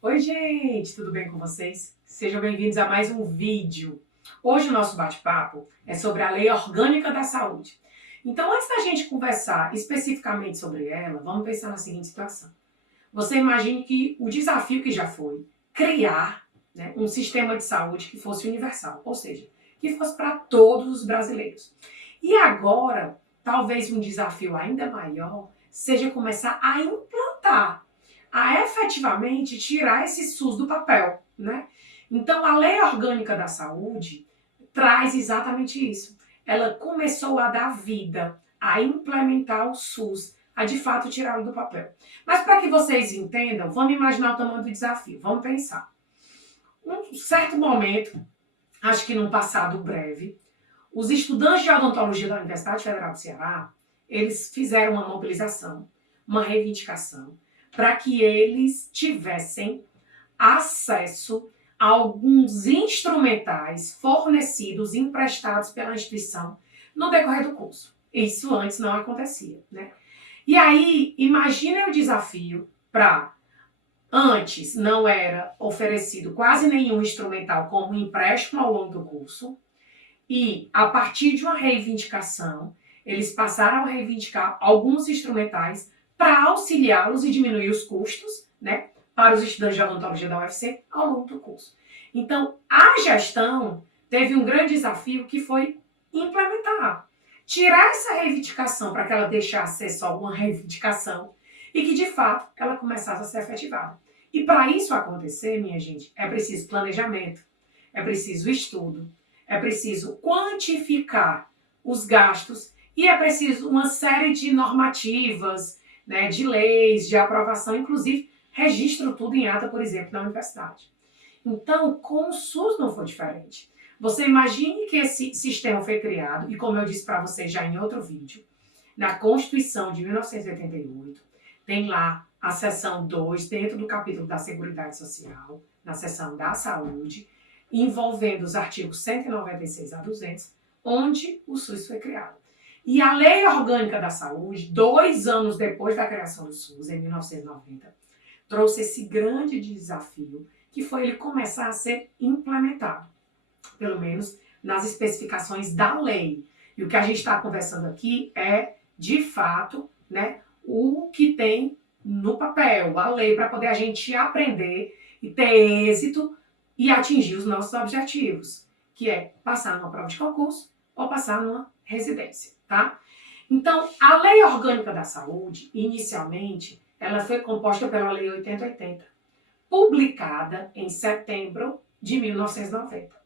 Oi, gente, tudo bem com vocês? Sejam bem-vindos a mais um vídeo. Hoje o nosso bate-papo é sobre a Lei Orgânica da Saúde. Então, antes da gente conversar especificamente sobre ela, vamos pensar na seguinte situação. Você imagine que o desafio que já foi criar, né, um sistema de saúde que fosse universal, ou seja, que fosse para todos os brasileiros. E agora, talvez um desafio ainda maior seja começar a implantar, a efetivamente tirar esse SUS do papel, né? Então, a Lei Orgânica da Saúde traz exatamente isso. Ela começou a dar vida, a implementar o SUS, a de fato tirá-lo do papel. Mas para que vocês entendam, vamos imaginar o tamanho do desafio. Vamos pensar. Um certo momento, acho que num passado breve, os estudantes de odontologia da Universidade Federal do Ceará, eles fizeram uma mobilização, uma reivindicação, para que eles tivessem acesso a alguns instrumentais fornecidos, emprestados pela instituição no decorrer do curso. Isso antes não acontecia, né? E aí, imaginem o desafio para antes não era oferecido quase nenhum instrumental como empréstimo ao longo do curso, e a partir de uma reivindicação, eles passaram a reivindicar alguns instrumentais para auxiliá-los e diminuir os custos, né, para os estudantes de odontologia da UFC ao longo do curso. Então, a gestão teve um grande desafio que foi implementar. Tirar essa reivindicação para que ela deixasse ser só uma reivindicação e que, de fato, ela começasse a ser efetivada. E para isso acontecer, minha gente, é preciso planejamento, é preciso estudo, é preciso quantificar os gastos e é preciso uma série de normativas, né, de leis, de aprovação, inclusive registro tudo em ata, por exemplo, na universidade. Então, com o SUS não foi diferente. Você imagine que esse sistema foi criado, e como eu disse para vocês já em outro vídeo, na Constituição de 1988, tem lá a seção 2, dentro do capítulo da Seguridade Social, na seção da saúde, envolvendo os artigos 196 a 200, onde o SUS foi criado. E a Lei Orgânica da Saúde, 2 anos depois da criação do SUS, em 1990, trouxe esse grande desafio, que foi ele começar a ser implementado, pelo menos nas especificações da lei. E o que a gente está conversando aqui é, de fato, né, o que tem no papel, a lei, para poder a gente aprender e ter êxito e atingir os nossos objetivos, que é passar numa prova de concurso ou passar numa residência, tá? Então, a Lei Orgânica da Saúde, inicialmente, ela foi composta pela Lei 8080, publicada em setembro de 1990.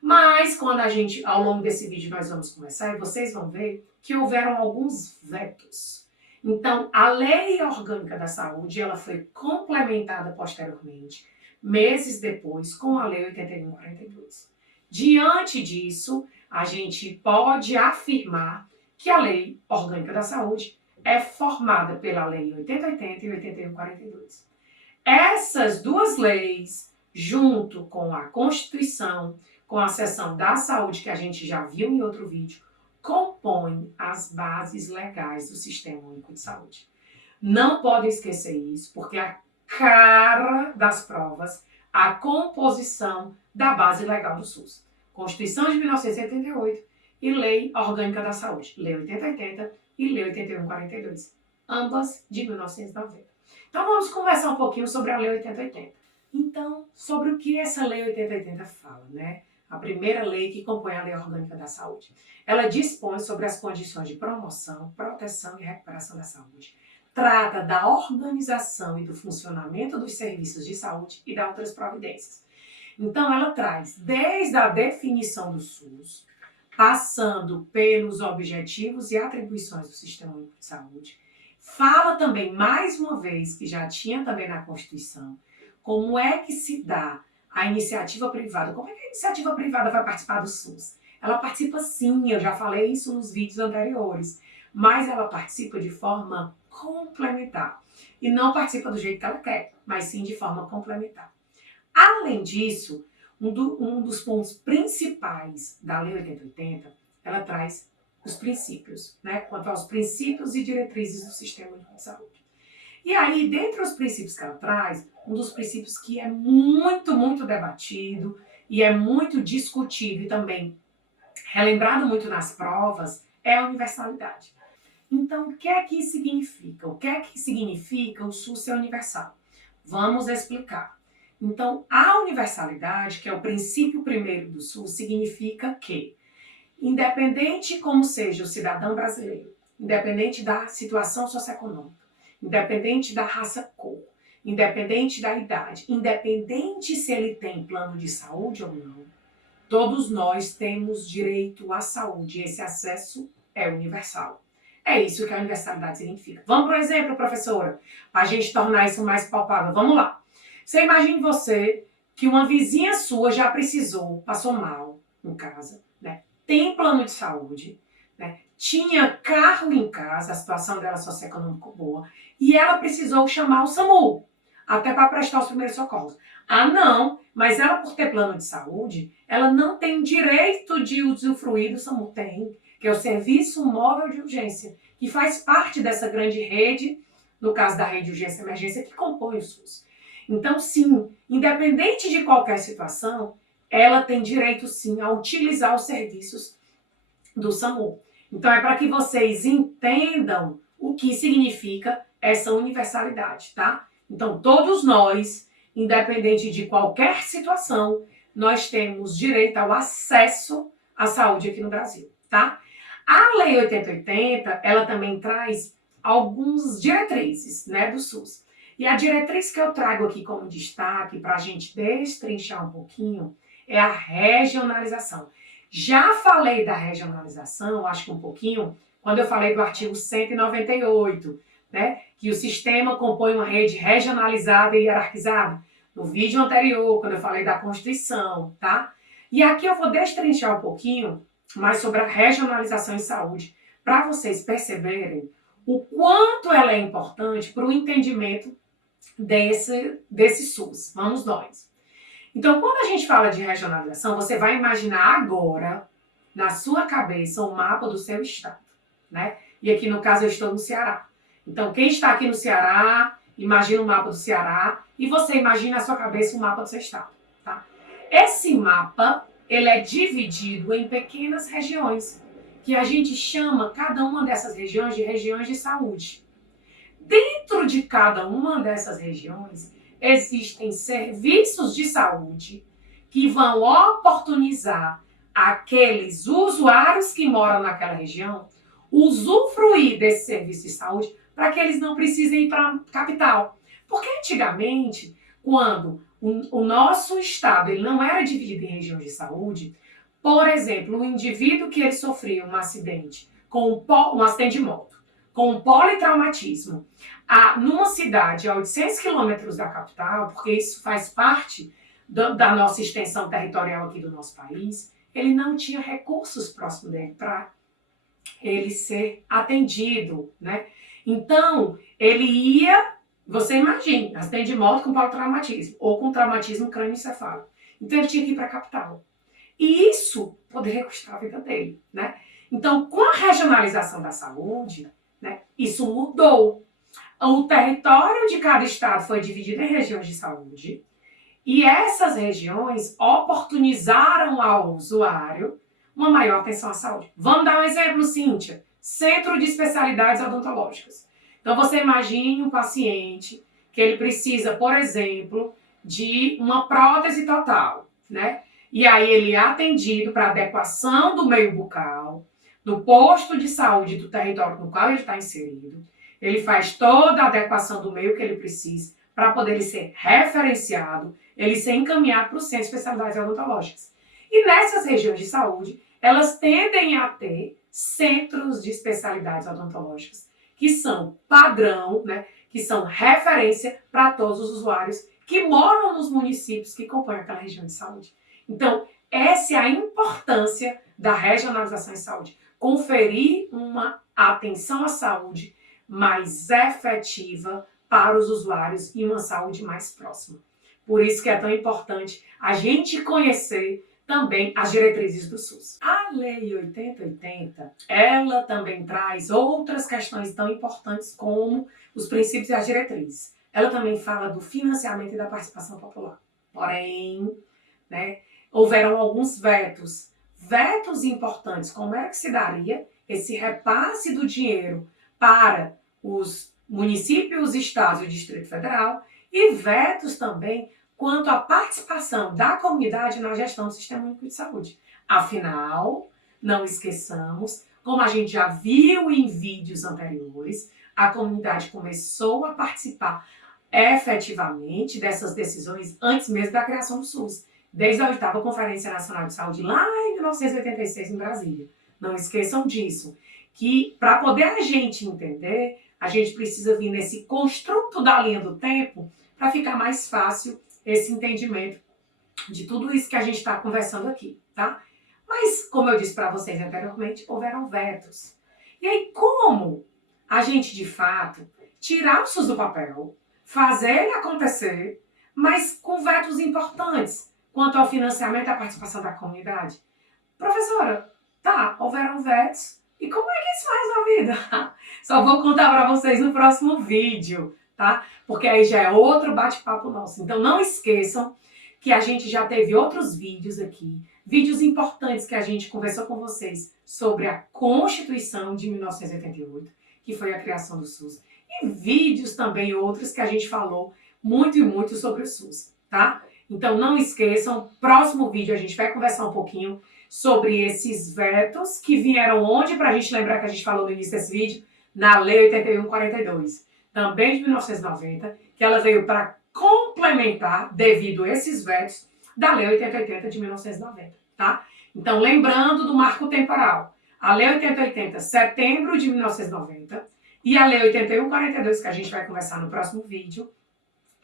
Mas, quando a gente, ao longo desse vídeo, nós vamos conversar, e vocês vão ver que houveram alguns vetos. Então, a Lei Orgânica da Saúde, ela foi complementada posteriormente, meses depois, com a Lei 8142. Diante disso, a gente pode afirmar que a Lei Orgânica da Saúde é formada pela Lei 8080 e 8142. Essas duas leis, junto com a Constituição, com a seção da saúde que a gente já viu em outro vídeo, compõem as bases legais do Sistema Único de Saúde. Não podem esquecer isso, porque a cara das provas, a composição da base legal do SUS. Constituição de 1988 e Lei Orgânica da Saúde, Lei 8080 e Lei 8142, ambas de 1990. Então vamos conversar um pouquinho sobre a Lei 8080. Então, sobre o que essa Lei 8080 fala, né? A primeira lei que compõe a Lei Orgânica da Saúde. Ela dispõe sobre as condições de promoção, proteção e recuperação da saúde. Trata da organização e do funcionamento dos serviços de saúde e da outras providências. Então, ela traz desde a definição do SUS, passando pelos objetivos e atribuições do Sistema Único de Saúde. Fala também, mais uma vez, que já tinha também na Constituição, como é que se dá a iniciativa privada. Como é que a iniciativa privada vai participar do SUS? Ela participa sim, eu já falei isso nos vídeos anteriores, mas ela participa de forma complementar. E não participa do jeito que ela quer, mas sim de forma complementar. Além disso, um dos pontos principais da Lei 8080, ela traz os princípios, né? Quanto aos princípios e diretrizes do Sistema Único de Saúde. E aí, dentre os princípios que ela traz, um dos princípios que é muito, muito debatido e é muito discutido e também relembrado muito nas provas é a universalidade. Então, o que é que isso significa? O que é que significa o SUS ser universal? Vamos explicar. Então, a universalidade, que é o princípio primeiro do SUS, significa que, independente como seja o cidadão brasileiro, independente da situação socioeconômica, independente da raça cor, independente da idade, independente se ele tem plano de saúde ou não, todos nós temos direito à saúde. Esse acesso é universal. É isso que a universalidade significa. Vamos para um exemplo, professora, para a gente tornar isso mais palpável. Vamos lá. Você imagine você que uma vizinha sua já precisou, passou mal em casa, né? Tem plano de saúde, né? Tinha carro em casa, a situação dela socioeconômica boa, e ela precisou chamar o SAMU, até para prestar os primeiros socorros. Ah, não, mas ela, por ter plano de saúde, ela não tem direito de usufruir do SAMU. Tem, que é o Serviço Móvel de Urgência, que faz parte dessa grande rede, no caso da rede de urgência e emergência, que compõe o SUS. Então, sim, independente de qualquer situação, ela tem direito, sim, a utilizar os serviços do SAMU. Então, é para que vocês entendam o que significa essa universalidade, tá? Então, todos nós, independente de qualquer situação, nós temos direito ao acesso à saúde aqui no Brasil, tá? A Lei 8080, ela também traz algumas diretrizes, né, do SUS. E a diretriz que eu trago aqui como destaque, para a gente destrinchar um pouquinho, é a regionalização. Já falei da regionalização, acho que um pouquinho, quando eu falei do artigo 198, né, que o sistema compõe uma rede regionalizada e hierarquizada. No vídeo anterior, quando eu falei da Constituição, tá? E aqui eu vou destrinchar um pouquinho mais sobre a regionalização em saúde, para vocês perceberem o quanto ela é importante para o entendimento desse SUS. Vamos nós. Então, quando a gente fala de regionalização, você vai imaginar agora, na sua cabeça, o mapa do seu estado, né? E aqui, no caso, eu estou no Ceará. Então, quem está aqui no Ceará, imagina o mapa do Ceará e você imagina na sua cabeça o mapa do seu estado, tá? Esse mapa, ele é dividido em pequenas regiões, que a gente chama cada uma dessas regiões de regiões de saúde. Dentro de cada uma dessas regiões, existem serviços de saúde que vão oportunizar aqueles usuários que moram naquela região usufruir desse serviço de saúde para que eles não precisem ir para a capital. Porque antigamente, quando o nosso estado ele não era dividido em regiões de saúde, por exemplo, o indivíduo que ele sofria um acidente, um acidente de moto, com um politraumatismo, numa cidade a 800 quilômetros da capital, porque isso faz parte da nossa extensão territorial aqui do nosso país, ele não tinha recursos próximos dele para ele ser atendido, né? Então, ele ia, você imagina, acidente de moto com politraumatismo, ou com traumatismo crânioencefálico. Então, ele tinha que ir para a capital. E isso poderia custar a vida dele, né? Então, com a regionalização da saúde, né, isso mudou. O território de cada estado foi dividido em regiões de saúde e essas regiões oportunizaram ao usuário uma maior atenção à saúde. Vamos dar um exemplo, Cíntia. Centro de especialidades odontológicas. Então, você imagine um paciente que ele precisa, por exemplo, de uma prótese total, né? E aí ele é atendido para adequação do meio bucal, no posto de saúde do território no qual ele está inserido. Ele faz toda a adequação do meio que ele precisa para poder ele ser referenciado, ele ser encaminhado para o centro de especialidades odontológicas. E nessas regiões de saúde, elas tendem a ter centros de especialidades odontológicas que são padrão, né, que são referência para todos os usuários que moram nos municípios que compõem aquela região de saúde. Então, essa é a importância da regionalização em saúde. Conferir uma atenção à saúde mais efetiva para os usuários e uma saúde mais próxima. Por isso que é tão importante a gente conhecer também as diretrizes do SUS. A Lei 8080, ela também traz outras questões tão importantes como os princípios e as diretrizes. ela também fala do financiamento e da participação popular. Porém, né, houveram alguns vetos. Vetos importantes, como é que se daria esse repasse do dinheiro para os municípios, estados e o Distrito Federal, e vetos também quanto à participação da comunidade na gestão do Sistema Único de Saúde. Afinal, não esqueçamos, como a gente já viu em vídeos anteriores, a comunidade começou a participar efetivamente dessas decisões antes mesmo da criação do SUS, desde a 8ª Conferência Nacional de Saúde, lá em 1986, em Brasília. Não esqueçam disso, que para poder a gente entender, a gente precisa vir nesse construto da linha do tempo para ficar mais fácil esse entendimento de tudo isso que a gente está conversando aqui, tá? Mas, como eu disse para vocês anteriormente, houveram vetos. E aí, como a gente, de fato, tirar o SUS do papel, fazer ele acontecer, mas com vetos importantes quanto ao financiamento e à participação da comunidade? Professora, tá, houveram vetos. E como é que isso vai resolvido? Só vou contar para vocês no próximo vídeo, tá? Porque aí já é outro bate-papo nosso. Então não esqueçam que a gente já teve outros vídeos aqui, vídeos importantes que a gente conversou com vocês sobre a Constituição de 1988, que foi a criação do SUS, e vídeos também outros que a gente falou muito e muito sobre o SUS, tá? Então não esqueçam, próximo vídeo a gente vai conversar um pouquinho sobre esses vetos que vieram onde, para a gente lembrar que a gente falou no início desse vídeo, na Lei 8142, também de 1990, que ela veio para complementar, devido a esses vetos, da Lei 8080 de 1990, tá? Então, lembrando do marco temporal, a Lei 8080, setembro de 1990, e a Lei 8142, que a gente vai conversar no próximo vídeo,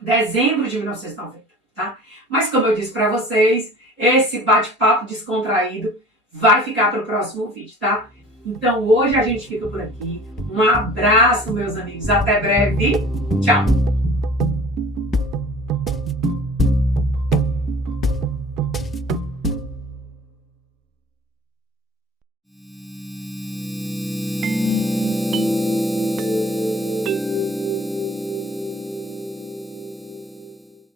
dezembro de 1990, tá? Mas, como eu disse para vocês, esse bate-papo descontraído vai ficar para o próximo vídeo, tá? Então, hoje a gente fica por aqui. Um abraço, meus amigos. Até breve. Tchau!